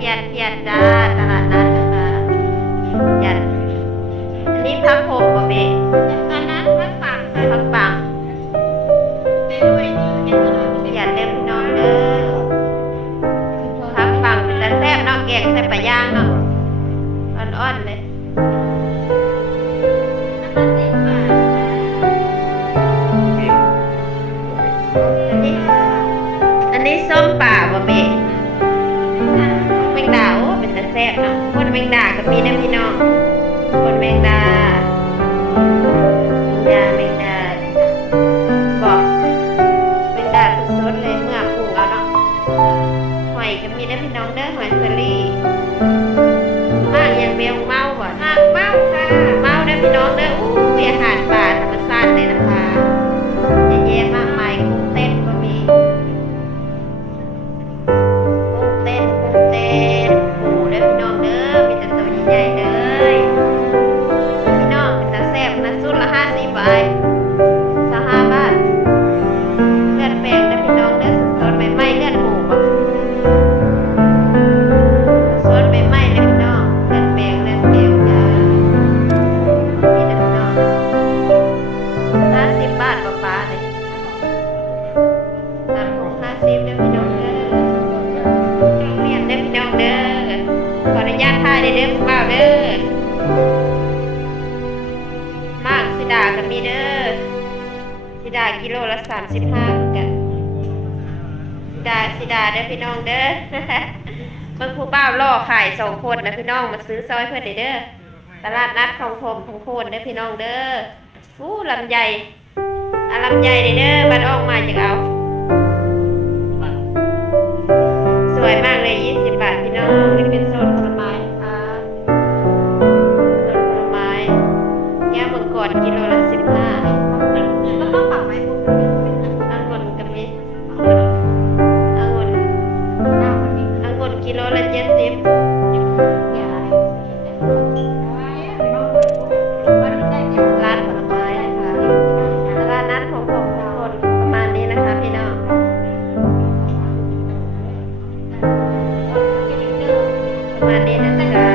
เพียรจ้าตลาดนัดนะคะยันอันนี้พักโขมบ่เบะอันนั้นพักปังยันเด้อพี่น้องเด้อพักปังแต่แซ่บเนาะแกงใส่ปลาย่างเนาะอ่อนๆเลยอันนี้ส้มป่าบ่เบะแมงดาโอ้เป็นแต่แซ่บเนาะคนแมงดากับมีนะพี่น้องคนแมงดาบอกแมงดาสดๆเลยเมื่อปรุงเอาเนาะหอยกับมีนะพี่น้องเด้อหอยเชอรี่มากอย่างเบลเมาบ่เมาค่ะเมาเด้อพี่น้องเด้ออู้ยอาหารป่าธรรมชาติเลยนะคะเยอะแยะมากมายกุ้งเต้นก็มีกุ้งเต้นหมูเด้อพี่น้องเด้อมีแต่ตัวใหญ่ๆเลยพี่น้องเป็นตาแซ่บนะสุดละ50 บาท25 บาทเลือดแปลงเด้อพี่น้องเด้อสดๆใหม่ๆเลือดหมูบ่สดใหม่ๆเด้อพี่น้องเลือดแปลงจ้านี่เด้อพี่น้อง50 บาทป้าๆเลยตัดของ50เด้อพี่น้องเด้อเมียนเด้อพี่น้องเด้อขออนุญาตถ่ายได้เด้อบ่าวเด้อมากสิดากับมีเด้อสิดากิโลละ35กันสิดาเด้อพี่น้องเด้อเบิ่งผู้บ่าวล่อขาย2 คนนะพี่น้องมาซื้อซอยเพิ่นได้เด้อตลาดนัดของผมของโคนเด้อพี่น้องเด้อลำไยลำไยเด้อบัดออกมาจากเอาสวยมากเลย20 บาทพี่น้องนี่เป็นโซนผลไม้นะคะโซนผลไม้แก้วมังกรกิโลละ15แล้วต้องปรับไหมองุ่นกับมีองุ่นกิโลละ70ร้านผลไม้นะคะตลาดนัดของผมทุกคนประมาณนี้นะคะพี่น้องประมาณนี้นะคะ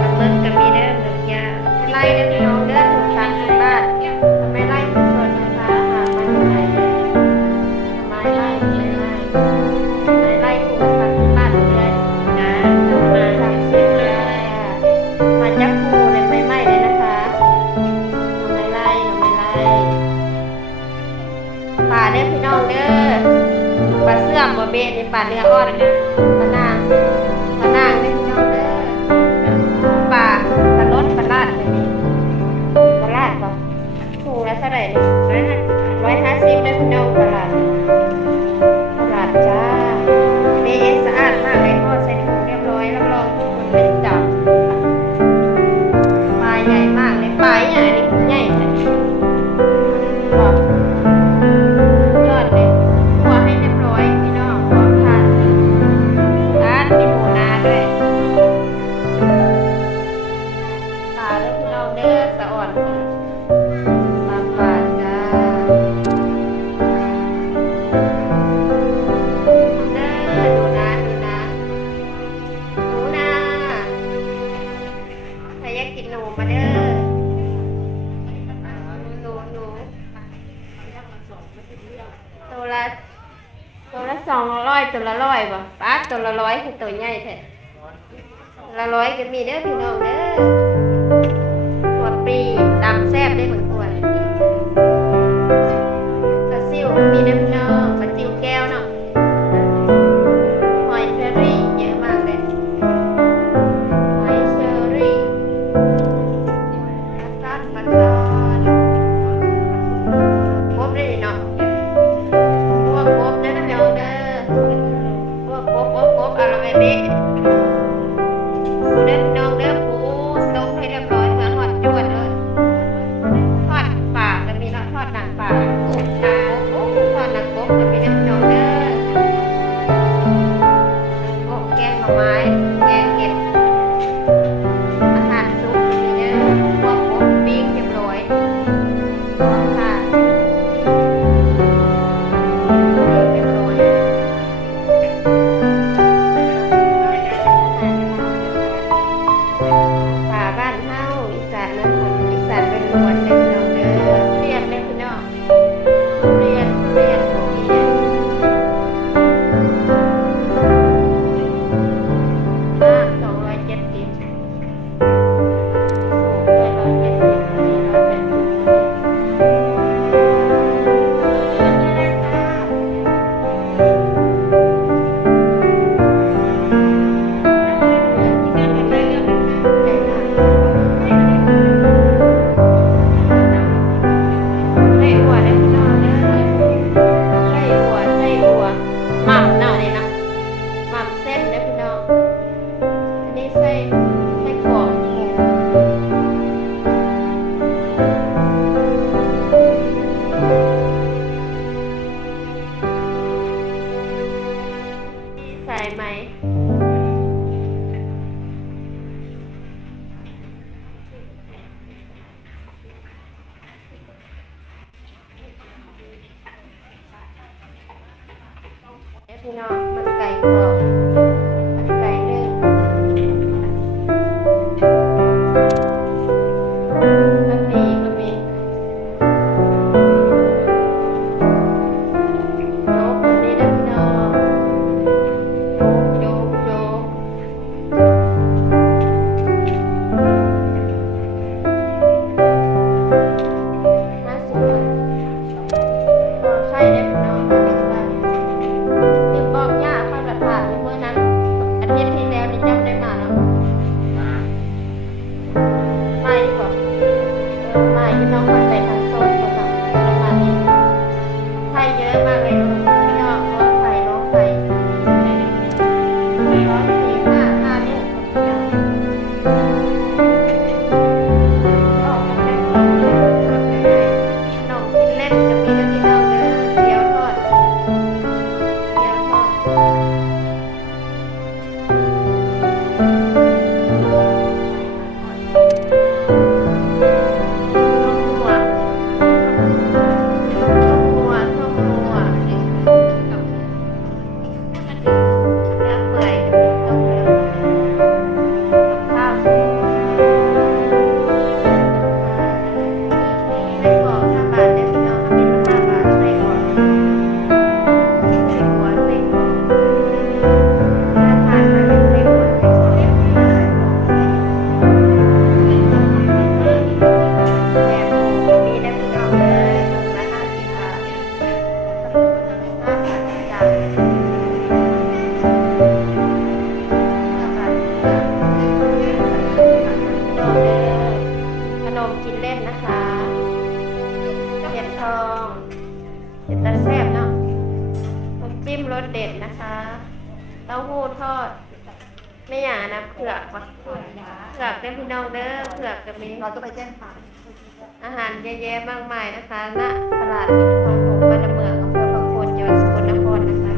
ปลาหมึกกับมีเด้อหมึกยาวไล่เด้อพี่น้องเด้อถูก30 บาททำไมไล่สดๆนะคะหามาที่ไหนทำไมไล่ถูก30 บาทเลยนะมา30เลยมาจับปูเลยไม่ไหม้เลยนะคะทำไมไล่ปลาเด้อพี่น้องเด้อปลาเสื่อมบ่เบะนี่ปลาเนื้ออ่อนปลานางเด้อพี่น้องเด้อปลาลดปลาลาดแบบนี้ปลาลาดบ่ถูกแล้วเท่าไหร่นี่150นะพี่น้องปลาลาดจ้าเอ๊ะสะอาดมากเลยทอดใส่ถุงเรียบร้อยรับรองทุกคนไม่จับปลาใหญ่มากเลยปลาใหญ่นี่ใหญ่เลยยอดเลยหัวให้เรียบร้อยพี่น้องพร้อมทานมีหมูนาด้วยปลาเด้อพี่น้องเด้อสะอ่อนปลาจ้าดูนะใครอยากกินหนูมาเด้อหนูตัวละ200ตัวละ100บ่ป้าตัวละ100คือตัวใหญ่แท้ละ100ก็มีเด้อพี่น้องเด้อหัวปลีตำแซ่บได้เหมือนตัวปลาซิวมีเด้อพี่น้องปลาซิวแก้วเนาะหอยเชอรี่เยอะมากเลยหอยเชอรี่ปลาซ่อนครบเลยเนาะพวกครบเด้อพี่น้องเด้อพวกครบเอาละแม่เบ๊ะปูเด้อพี่น้องเด้อปูต้มให้เรียบร้อยเหมือนหอดจวดเลยทอดปากก็มีแล้วทอดหนังปากทอดหนังกบก็มีเด้อพี่น้องเด้อแกงหน่อไม้แกงเห็ดอาหารซุปก็มีเด้อพวกกบปิ้งเรียบร้อยค่ะเรียบร้อย ผัดไก่นึ่งบะหมี่ก็มีโจ๊กอันนี้นะพี่น้องโจ๊ก50 บาทรอไข่ได้พี่น้อง50 บาทลืมบอกย่าข้าวกระถางเมื่อนั้นอาทิตย์ที่แล้วนี่จำได้มาเนาะไม่ก่อนไม่พี่น้องมันไปทางโซนคนละประมาณนี้ไข่เยอะมากเลยพี่น้องร้องไข่ร้องไข่ร้องสี่ห้าเนี่ยออกมาเป็นขนมกินเล่นจะมีด้วยพี่น้องเด้อเกี๊ยวทอดต้มนัวเนื้อเปื่อยต้มแล้วข้าวไส้กรอก5 บาทได้พี่น้องมีละ5 บาทไส้กรอกแล้วผ่านมาเป็นไส้กรอกแบบมีได้พี่น้องเลยละ50 บาท5 บาทจาน5 บาทขนมกินเล่นนะคะเห็ดทองเห็ดตาแซ่บเนาะน้ำจิ้มรสเด็ดนะคะเต้าหู้ทอดไม่อย่างนะเผือกว่ะเผือกได้พี่น้องเด้อเผือกจะมี เราจะไปแจ้งความ อาหารเยอะแยะมากมายนะคะณตลาดของผมบ้านเมืองอำเภอพระโคนจังหวัดสกลนครนะคะ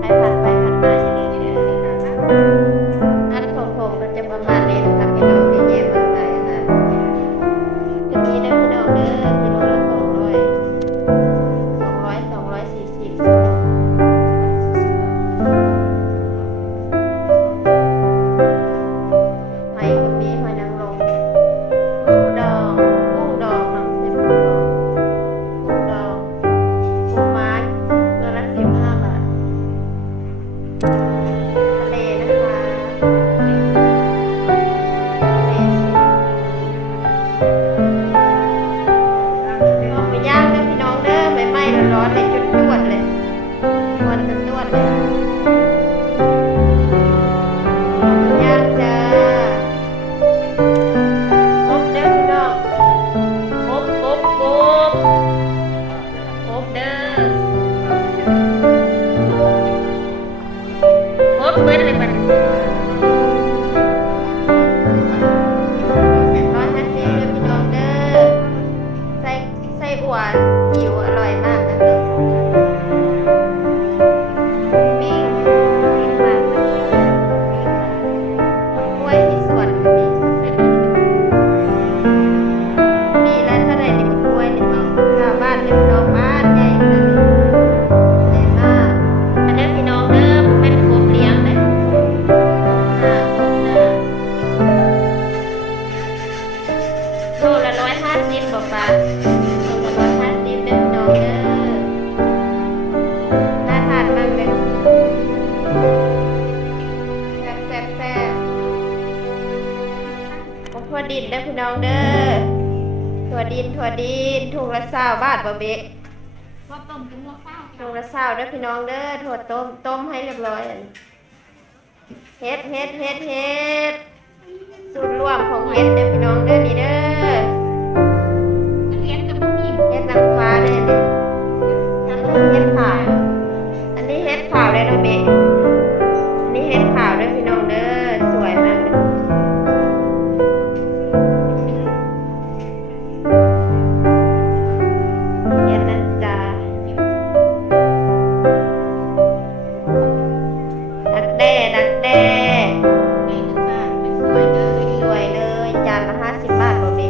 ให้ผ่านไปผ่านมาอย่างนี้เลยอันของผมก็จะประมาณนี้นะคะพี่น้องเยอะแยะมากมายนะจะมีได้พี่น้องเด้อกิโลละ240หอยก็มีหอยนางรมกุ้งดองเนาะเป็นกุ้งดองปูม้าตัวละ15 บาททะเลนะคะทะเลเอาไปย่างเด้อพี่น้องเด้อไหม้ๆร้อนๆเลยจุดจวดเลยวันจวดเลยย่างจ้าครบเด้อพี่น้องครบเด้อครบเบิดเลยมัน150เด้อพี่น้องเด้อไส้อั่วจิ๋วอร่อยมากนะปิ้งมากกล้วยที่สวนก็มีแล้วถ้าได้นี่กล้วยนี่ชาวบ้านเป็นพี่น้องบ้านใหญ่เลยใหญ่มากอันนี้พี่น้องเด้อเป็นกลุ่มเลี้ยงเลยโลละ150กว่าบาทโลละ150เด้อพี่น้องเด้อน่าทานมากเลยแซ่บถั่วดินเด้อพี่น้องเด้อถั่วดินถุงละ20 บาทบ่เบะ ว่าต้มถึงว่าข้าว ถุงละ20เด้อพี่น้องเด้อถั่วต้มให้เรียบร้อยเฮ็ดสูตรรวมของเฮ็ดเด้อพี่น้องเด้อนี่เด้อ เรียนกับผู้หญิง เฮ็ดนางฟ้าเด้อนี่เฮ็ดขาวอันนี้เฮ็ดขาวเลยเนาะเบะอันนี้เฮ็ดขาวเด้อพี่น้องเด้อสวยมากเลยเฮ็ดนะจ๊ะดักแด้ เรียนกันบ้างไม่สวยเลย สวยเลยจานละ50 บาทบ่เบ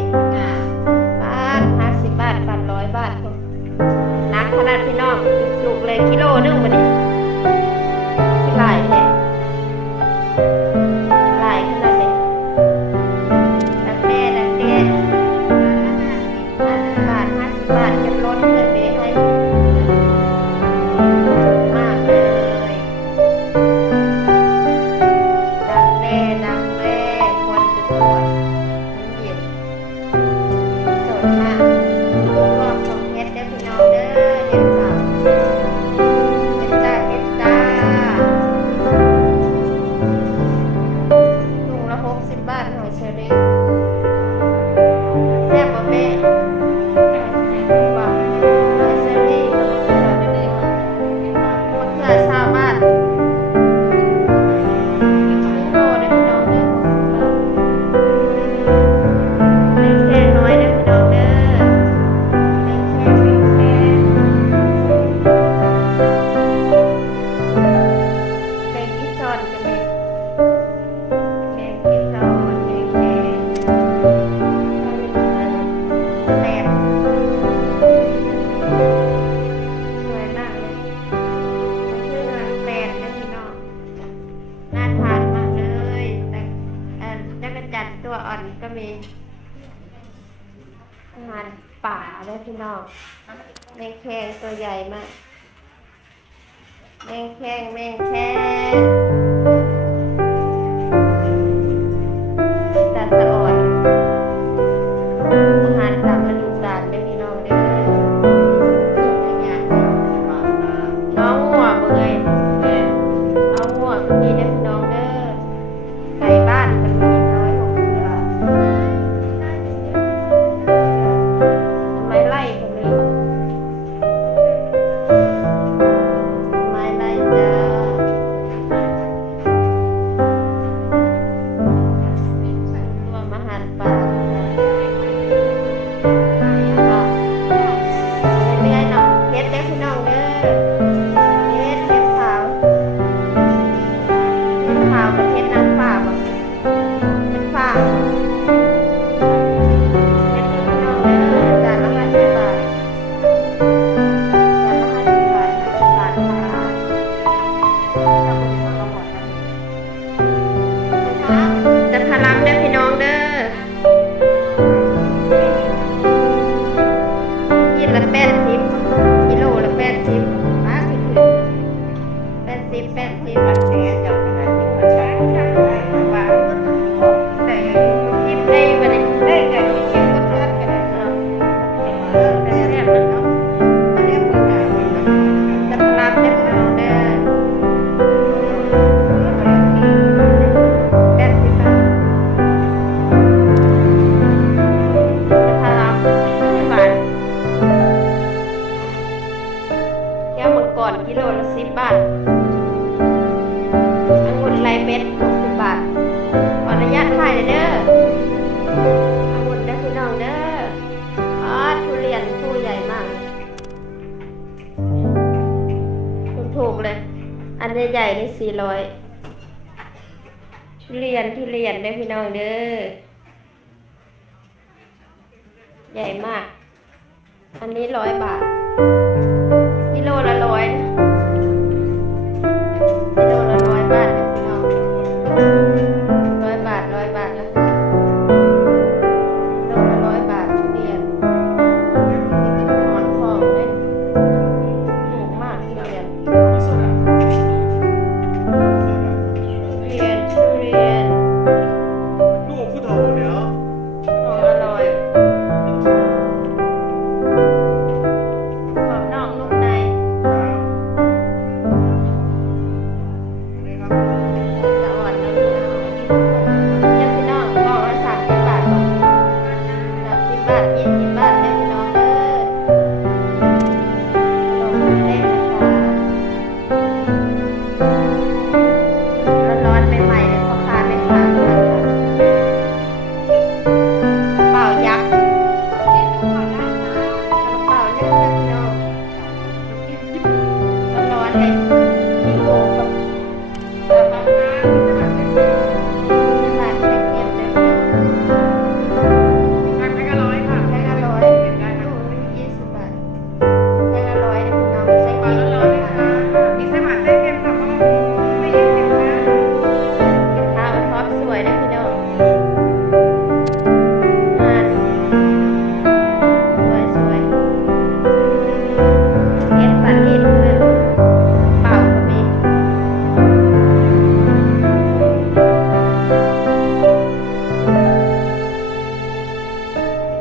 มีอาหารป่าด้วยพี่น้องแมงแคงตัวใหญ่มากแมงแคงตาสะอ่อนอาหารตามฤดูกาลด้วยพี่น้องเด้อน้องหัวเมื่อยน้องหัวก็มีเด้อพี่น้องเด้อไก่บ้านก็มี160 บาทไม้ไล่ก็มีไม้ไล่จ้ารวมอาหารป่าไม่ได้น้องเฮ็ดเด้อพี่น้องเด้อเฮ็ดขาวกับเฮ็ดนางฟ้าบ่เฮ็ดฟ้าเฮ็ดพี่น้องเด้อจานละ50 บาทจานละ50 บาท50 บาทค่ะจะพลังเด้อพี่น้องเด้อกินละ80กิโลละ80ป้าคิดถึง80มันเสียจังขนาดนี้มันใช้ว่าแต่กินได้บ่ได้ไก่กินก็เทือนกันเนาะแต่แซ่บเนาะเรียกว่าจะพลังเด้อพี่น้องเด้อ80 บาทจะพลัง10 บาทแก้วมังกรกิโลละ10 บาทองุ่นลายเม็ด60 บาทขออนุญาตถ่ายเด้อองุ่นเด้อพี่น้องเด้อทุเรียนผู้ใหญ่มากถูกเลย อันใหญ่ๆนี่400ทุเรียนเด้อพี่น้องเด้อใหญ่มากอันนี้100 บาทกิโลละ100นะกิโลละ100 บาทนะพี่น้อง100 บาทนะคะกิโลละ100 บาททุเรียนหมอนทองเลยถูกมากทุเรียนลูกผู้โตเนี่ย ของอร่อยกรอบนอกนุ่มในสะอ่อนนะพี่น้องเนี่ยพี่น้องกล่องละ30 บาท30 บาท20 บาทได้พี่น้องเด้อลงเล่นนะคะร้อนๆใหม่ๆเลยพ่อค้าแม่ค้าทุกท่านค่ะเป่ายักษ์เป่านึ่งนะพี่น้องร้อนๆเลยมีโค้กกับตลาดเก็บเลยพี่น้องแพ็คละ100ค่ะแพ็คละ100ลูกนึง20 บาทแพ็คละ100เลยพี่น้องใส่กินเลยค่ะ มีไส้หวานไส้เค็มกับไม่20 นะ กินข้าวท็อปสวยนะพี่น้องสวยเอ็ดปันนิดเลยเปล่าก็มี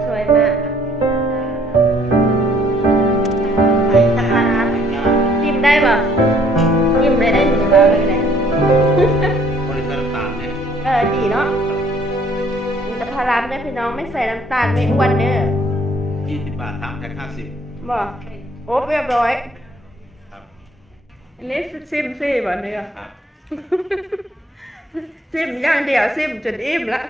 สวยมากตะพาร้านจิ้มได้ป่ะจิ้มได้ถึงเราเลยนะ บริษัทต่างๆเนี่ย ดีเนาะอินทผลัมได้พี่น้องไม่ใส่น้ำตาลไม่อ้วนเด้อ 20 บาท3แพ็ค50บอกโอ้เรียบร้อย ครับ อันนี้ซิมซี่บ่เนี่ย ครับ ซิมอย่างเดียวซิมจนอิ่มละ